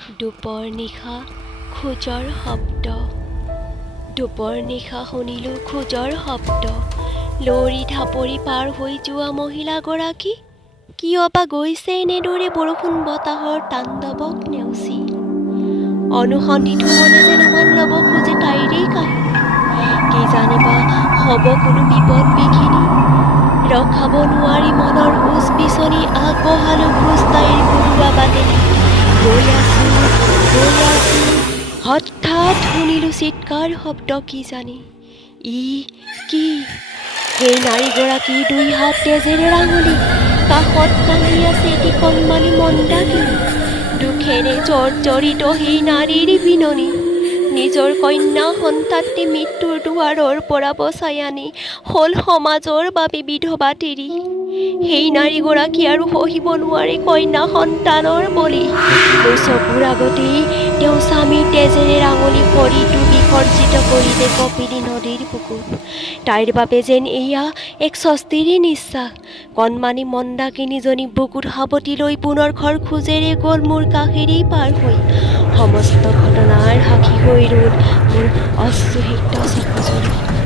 দুপৰ নিশা খোজৰ শব্দ। দুপৰ নিশা শুনিলোঁ খোজৰ শব্দ। লৰি ঢাপৰি পাৰ হৈ যোৱা মহিলাগৰাকী কিয় বা গৈছে এনেদৰে বৰষুণ বতাহৰ তাণ্ডৱক নেওচি। অনুসন্ধিত মনে যেন উমান ল'ব খোজে তাইৰেই কাহিনী। কি জানিবা হ'ব কোনো বিপদ বিঘিনি। ৰখাব নোৱাৰি মনৰ উচ পিছনি আগবঢ়ালোঁ খোজ তাইৰ ঘৰুৱা বাটেদি। গৈ আছোঁ হঠাৎ শুনিলোঁ চিৎকাৰ শব্দ কি জানি। কি সেই নাৰীগৰাকী দুই হাত তেজেৰে ৰাঙলী, কাষত কান্দি আছে এটি কণমানি মন্দাকিনী। দুখেৰে জৰ্জৰিত সেই নাৰীৰ বিননি। নিজৰ কন্যা সন্তানটি মৃত্যুৰ দুৱাৰৰ পৰা বচাই আনি হ'ল সমাজৰ বাবে বিধৱা তিৰি। সেই নাৰীগৰাকী আৰু সহিব নোৱাৰে কন্যা সন্তানৰ বলি। মোৰ চকুৰ আগতেই তেওঁ স্বামীৰ তেজেৰে ৰাঙলী ভৰিটো বিসৰ্জিত কৰিলে কপিলী নদীৰ বুকুত। তাইৰ বাবে যেন এয়া এক স্বস্তিৰ নিশ্বাস। কণমানি মন্দাকিনীজনী বুকুত সাৱটি লৈ পুনৰ ঘৰ খোজেৰে গ'ল মোৰ কাষেৰে পাৰ হৈ। সমস্ত ঘটনাৰ সাক্ষী হৈ ৰ'ল মোৰ অশ্ৰুসিক্ত চকুজুৰি।